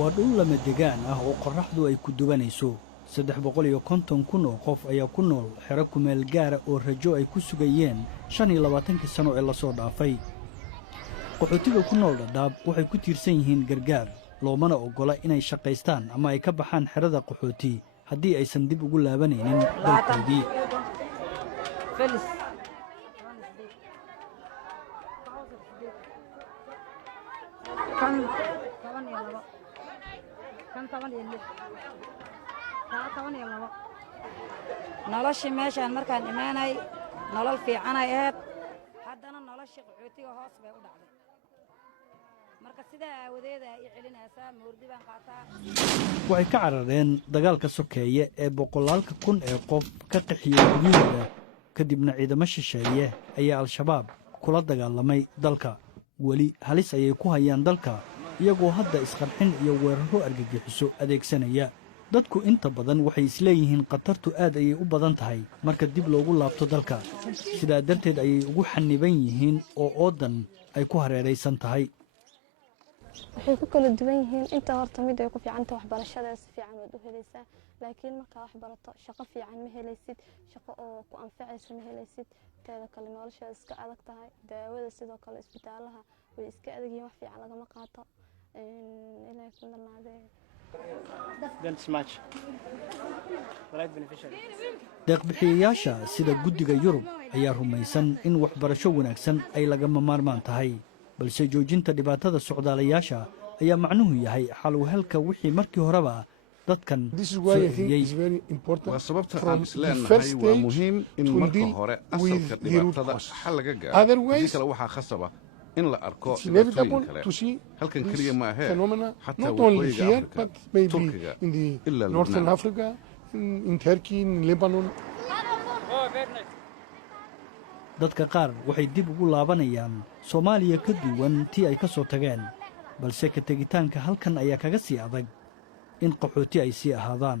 waa dhul lama degaan ah oo qorraxdu ay ku dubanayso 350 kun oo qof ayaa ku nool xero kumeel gaara oo rajo ay ku sugayeen 25 sano ee la soo dhaafay qaxootiga ku nool Dadaab waxay ku tiirsan yihiin gargaar loomana ogola inay shaqaystaan ama ay ka baxaan xerada qaxooti haddii aysan dib ugu laabanaynin dalkoodii noloshii meeshaan markaan imaanay nolol fiican ay ahayd haddana noloshii qaxootiga hoos bay u dhacday marka sidaa aawadeeda ay celinaysaa moordi baan qaataa waxay ka carareen dagaalka sokeeye ee boqolaalka kun ee qof ka qaxiyay guryahooda kadibna ciidamo shisheeye ayaa al-shabaab kula dagaalamay dalka weli halis ayay ku hayaan dalka iyagoo hadda isqarxin iyo weeraro argagixiso adeegsanaya dadku inta badan waxay isleeyihiin khatartu aad ayay u badan tahay marka dib loogu laabto dalka sidaa darteed ayay ugu xaniban yihiin oo oodan ay ku hareeraysan tahay waxay ku kala duwan yihiin inta horta mid ay ku fiicanta waxbarashada si fiican waad u helaysaa laakiin marka wax barato shaqo fiican ma helaysid shaqo oo ku anfacayso ma helaysid teeda kale nolosha iska adag tahay daawada sidoo kale isbitaalaha way iska adag yihiin wax fiican lagama qaato ilaahay ku dhalnaadee deeq-bixiyayaasha sida guddiga Yurub ayaa rumaysan in waxbarasho wanaagsan ay lagama maarmaan tahay balse joojinta dhibaatada socdaalayaasha ayaa macnuhu yahay xal u helka wixii markii horeba dadkan waa sababta aan isleenahay waa muhiim in marka hore asalka dhibaatada xal laga gaaro haddii kale waxaa khasaba in la arko dhibaatooyin kale halkan keliya ma ahee xataa waqooyiga afrika turkiga ilaa lubnaan dadka qaar waxay dib ugu laabanayaan Soomaaliya ka duwan tii ay ka soo tageen balse ka tegitaanka halkan ayaa kaga sii adag in qaxooti ay sii ahaadaan